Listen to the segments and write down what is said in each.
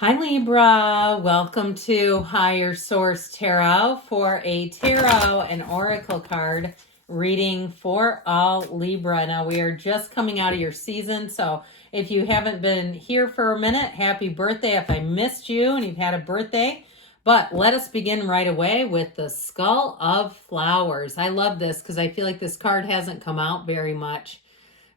Hi Libra, welcome to Higher Source Tarot for a tarot and oracle card reading for all Libra. Now we are just coming out of your season, so if you haven't been here for a minute, happy birthday if I missed you and you've had a birthday. But let us begin right away with the Skull of Flowers. I love this because I feel like this card hasn't come out very much.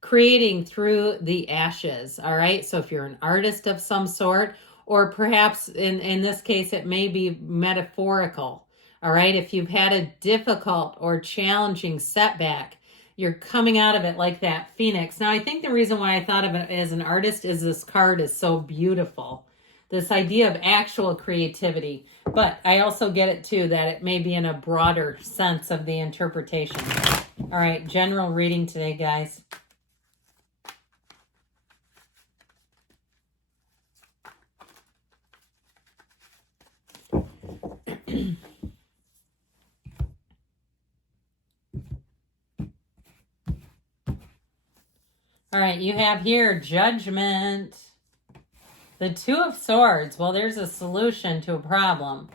Creating through the ashes. All right, so if you're an artist of some sort, or perhaps in this case, it may be metaphorical. All right, if you've had a difficult or challenging setback, you're coming out of it like that phoenix. Now, I think the reason why I thought of it as an artist is this card is so beautiful. This idea of actual creativity. But I also get it too that it may be in a broader sense of the interpretation. All right, general reading today, guys. All right, you have here Judgment. The Two of Swords. Well, there's a solution to a problem.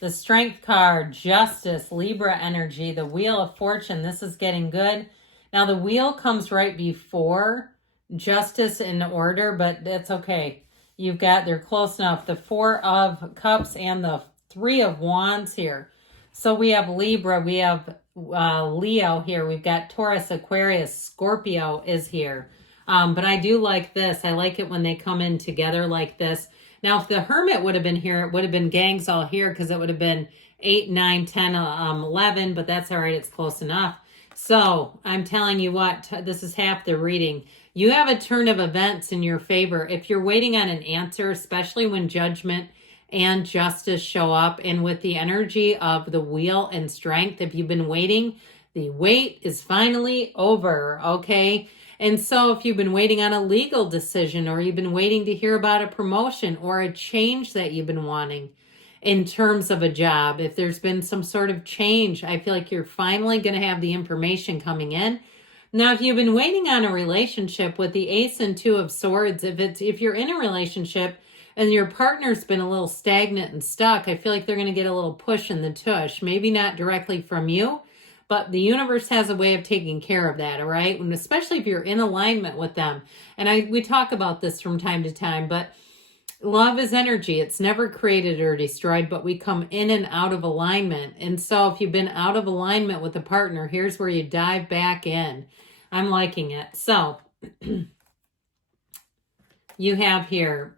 The Strength card, Justice, Libra energy, the Wheel of Fortune. This is getting good. Now, the Wheel comes right before Justice in order, but that's okay. You've got, they're close enough. The Four of Cups and the Three of Wands here. So we have Libra, we have Leo here. We've got Taurus, Aquarius, Scorpio is here. But I do like this. I like it when they come in together like this. Now, if the Hermit would have been here, it would have been gangs all here because it would have been 8, 9, 10, 11, but that's all right. It's close enough. So I'm telling you what, this is half the reading. You have a turn of events in your favor. If you're waiting on an answer, especially when Judgment and Justice show up, and with the energy of the Wheel and Strength, if you've been waiting, the wait is finally over, okay? And so if you've been waiting on a legal decision, or you've been waiting to hear about a promotion or a change that you've been wanting in terms of a job, if there's been some sort of change, I feel like you're finally going to have the information coming in. Now, if you've been waiting on a relationship with the Ace and Two of Swords, if you're in a relationship and your partner's been a little stagnant and stuck, I feel like they're going to get a little push in the tush. Maybe not directly from you, but the universe has a way of taking care of that, all right? And especially if you're in alignment with them. And we talk about this from time to time, but love is energy. It's never created or destroyed, but we come in and out of alignment. And so if you've been out of alignment with a partner, here's where you dive back in. I'm liking it. So you have here,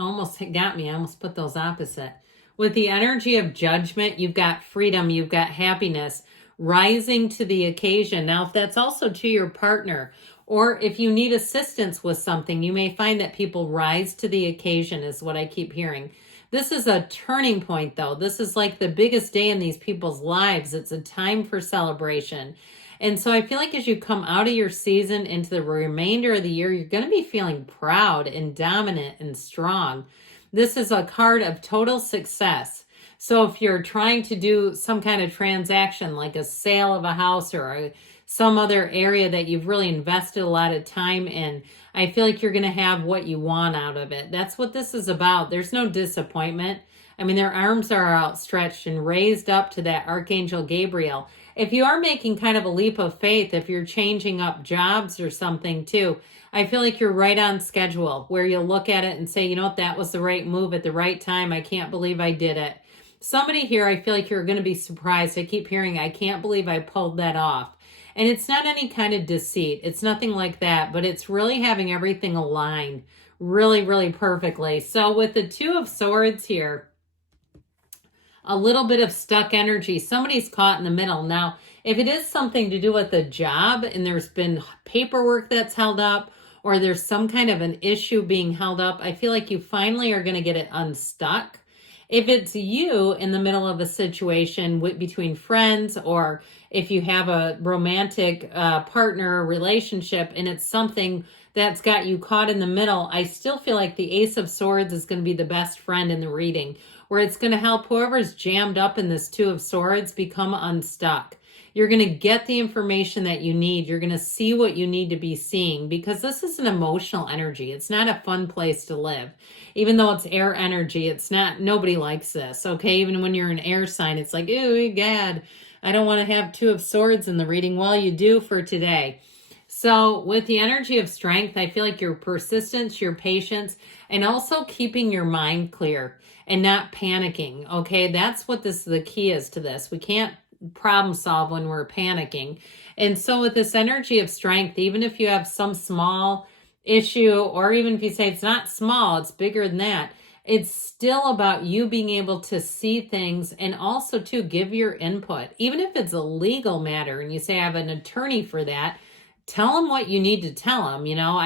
almost got me. I almost put those opposite. With the energy of Judgment, you've got freedom, you've got happiness, rising to the occasion. Now, if that's also to your partner, or if you need assistance with something, you may find that people rise to the occasion is what I keep hearing. This is a turning point, though. This is like the biggest day in these people's lives. It's a time for celebration. And so I feel like as you come out of your season into the remainder of the year, you're going to be feeling proud and dominant and strong. This is a card of total success. So if you're trying to do some kind of transaction, like a sale of a house or some other area that you've really invested a lot of time in, I feel like you're going to have what you want out of it. That's what this is about. There's no disappointment. I mean, their arms are outstretched and raised up to that Archangel Gabriel. If you are making kind of a leap of faith, if you're changing up jobs or something too, I feel like you're right on schedule, where you'll look at it and say, you know what, that was the right move at the right time. I can't believe I did it. Somebody here, I feel like you're going to be surprised. I keep hearing, I can't believe I pulled that off. And it's not any kind of deceit. It's nothing like that, but it's really having everything align really, really perfectly. So with the Two of Swords here, a little bit of stuck energy. Somebody's caught in the middle. Now, if it is something to do with a job and there's been paperwork that's held up, or there's some kind of an issue being held up, I feel like you finally are going to get it unstuck. If it's you in the middle of a situation between friends, or if you have a romantic partner relationship and it's something that's got you caught in the middle, I still feel like the Ace of Swords is going to be the best friend in the reading, where it's going to help whoever's jammed up in this Two of Swords become unstuck. You're going to get the information that you need. You're going to see what you need to be seeing, because this is an emotional energy. It's not a fun place to live. Even though it's air energy, it's not, nobody likes this, okay? Even when you're an air sign, it's like, ew, God, I don't want to have Two of Swords in the reading. Well, you do for today. So with the energy of strength, I feel like your persistence, your patience, and also keeping your mind clear and not panicking, okay? That's what the key is to this. We can't problem solve when we're panicking. And so with this energy of strength, even if you have some small issue, or even if you say it's not small, it's bigger than that, it's still about you being able to see things and also to give your input. Even if it's a legal matter and you say I have an attorney for that, tell them what you need to tell them. You know,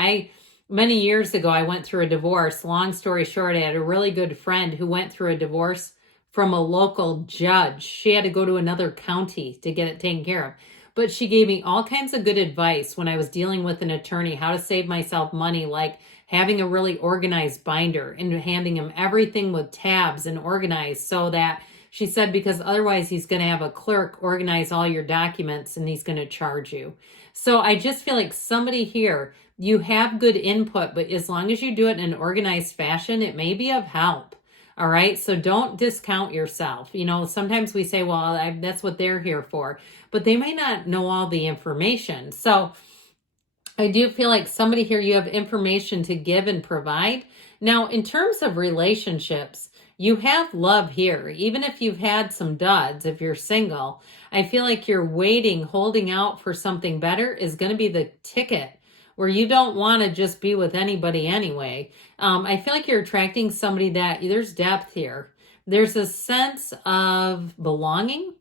many years ago, I went through a divorce. Long story short, I had a really good friend who went through a divorce from a local judge. She had to go to another county to get it taken care of. But she gave me all kinds of good advice when I was dealing with an attorney, how to save myself money, like having a really organized binder and handing him everything with tabs and organized, so that she said, because otherwise he's going to have a clerk organize all your documents and he's going to charge you. So I just feel like somebody here, you have good input, but as long as you do it in an organized fashion, it may be of help. All right. So don't discount yourself. You know, sometimes we say, well, that's what they're here for, but they may not know all the information. So I do feel like somebody here, you have information to give and provide. Now, in terms of relationships, you have love here. Even if you've had some duds, if you're single, I feel like you're waiting, holding out for something better is going to be the ticket, where you don't want to just be with anybody anyway. I feel like you're attracting somebody that there's depth here. There's a sense of belonging.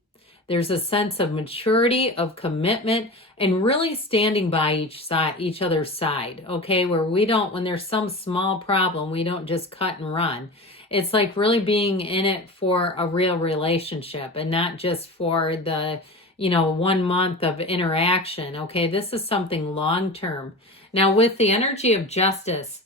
There's a sense of maturity, of commitment, and really standing by each other's side, okay? Where we don't, when there's some small problem, we don't just cut and run. It's like really being in it for a real relationship and not just for the, 1 month of interaction, okay? This is something long-term. Now, with the energy of justice,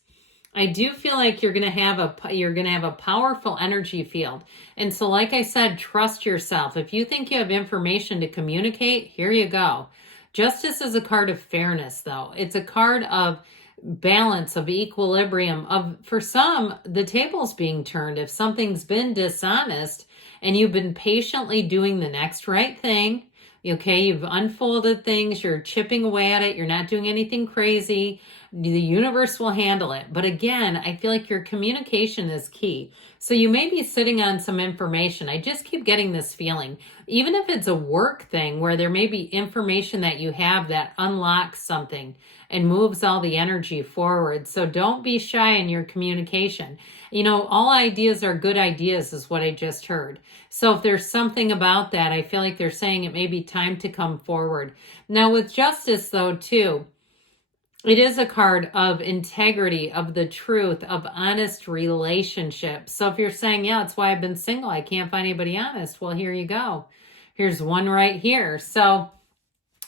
I do feel like you're going to have a powerful energy field. And so, like I said, trust yourself. If you think you have information to communicate, here you go. Justice is a card of fairness, though. It's a card of balance, of equilibrium, for some, the table's being turned. If something's been dishonest and you've been patiently doing the next right thing, okay, you've unfolded things, you're chipping away at it, you're not doing anything crazy, the universe will handle it. But again, I feel like your communication is key. So you may be sitting on some information. I just keep getting this feeling, even if it's a work thing where there may be information that you have that unlocks something and moves all the energy forward. So don't be shy in your communication. All ideas are good ideas is what I just heard. So if there's something about that, I feel like they're saying it may be time to come forward. Now with justice though too, it is a card of integrity, of the truth, of honest relationships. So if you're saying, yeah, that's why I've been single, I can't find anybody honest. Well, here you go. Here's one right here. So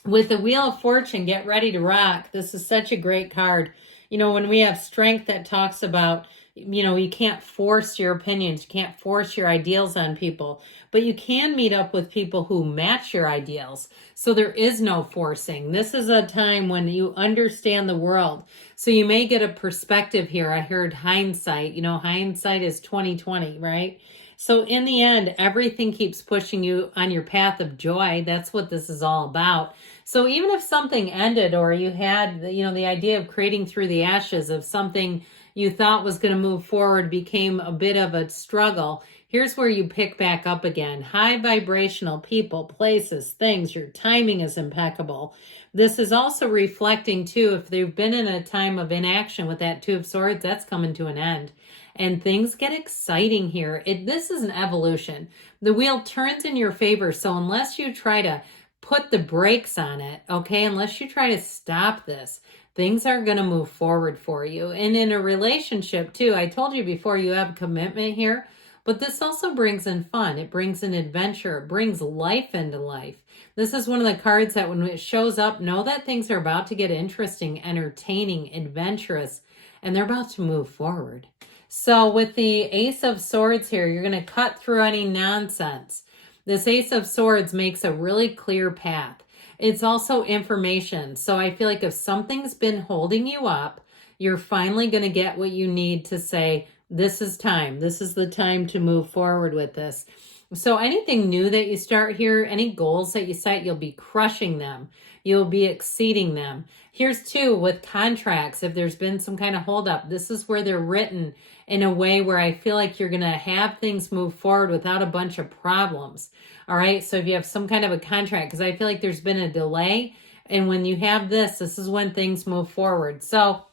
with the Wheel of Fortune, get ready to rock. This is such a great card. When we have strength that talks about, you can't force your opinions, you can't force your ideals on people, but you can meet up with people who match your ideals. So there is no forcing. This is a time when you understand the world. So you may get a perspective here. I heard hindsight. Hindsight is 20/20, right? So in the end, everything keeps pushing you on your path of joy. That's what this is all about. So even if something ended, or you had, the idea of creating through the ashes of something you thought was going to move forward became a bit of a struggle, here's where you pick back up again. High vibrational people, places, things, your timing is impeccable. This is also reflecting too, if they've been in a time of inaction with that Two of Swords, that's coming to an end. And things get exciting here. This is an evolution. The wheel turns in your favor. So unless you try to put the brakes on it, okay, unless you try to stop this, things are going to move forward for you. And in a relationship too, I told you before, you have commitment here, but this also brings in fun. It brings in adventure. It brings life into life. This is one of the cards that when it shows up, know that things are about to get interesting, entertaining, adventurous, and they're about to move forward. So with the Ace of Swords here, you're going to cut through any nonsense. This Ace of Swords makes a really clear path. It's also information. So I feel like if something's been holding you up, you're finally going to get what you need to say, this is time. This is the time to move forward with this. So anything new that you start here, any goals that you set, you'll be crushing them. You'll be exceeding them. Here's two with contracts. If there's been some kind of holdup, this is where they're written in a way where I feel like you're going to have things move forward without a bunch of problems. All right. So if you have some kind of a contract, because I feel like there's been a delay. And when you have this is when things move forward. So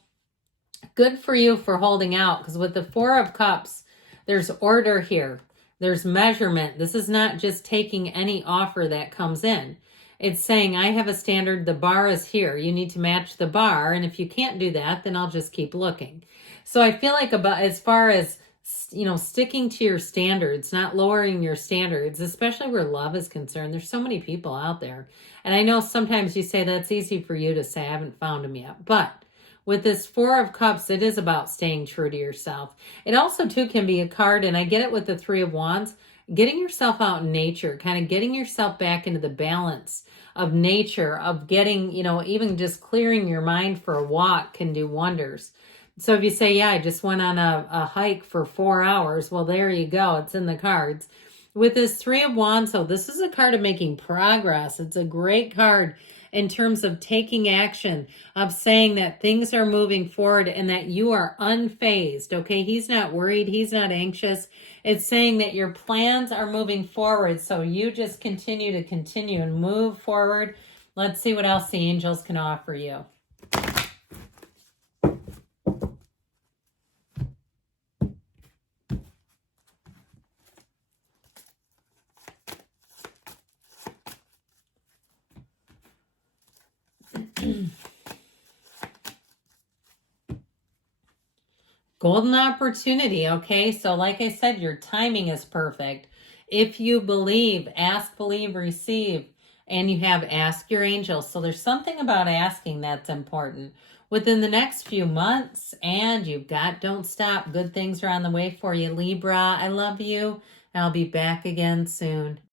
good for you for holding out, because with the Four of Cups, there's order here. There's measurement. This is not just taking any offer that comes in. It's saying, I have a standard. The bar is here. You need to match the bar. And if you can't do that, then I'll just keep looking. So I feel like about as far as, sticking to your standards, not lowering your standards, especially where love is concerned. There's so many people out there. And I know sometimes you say that's easy for you to say, I haven't found them yet. But with this Four of Cups, it is about staying true to yourself. It also, too, can be a card, and I get it with the Three of Wands, getting yourself out in nature, kind of getting yourself back into the balance of nature, of getting, even just clearing your mind for a walk can do wonders. So if you say, yeah, I just went on a hike for 4 hours, well, there you go. It's in the cards. With this Three of Wands, so this is a card of making progress. It's a great card in terms of taking action, of saying that things are moving forward and that you are unfazed, okay? He's not worried. He's not anxious. It's saying that your plans are moving forward, so you just continue and move forward. Let's see what else the angels can offer you. Golden opportunity, okay? So like I said, your timing is perfect. If you believe, ask, believe, receive, and you have ask your angels. So there's something about asking that's important within the next few months, and you've got don't stop. Good things are on the way for you, Libra. I love you. I'll be back again soon.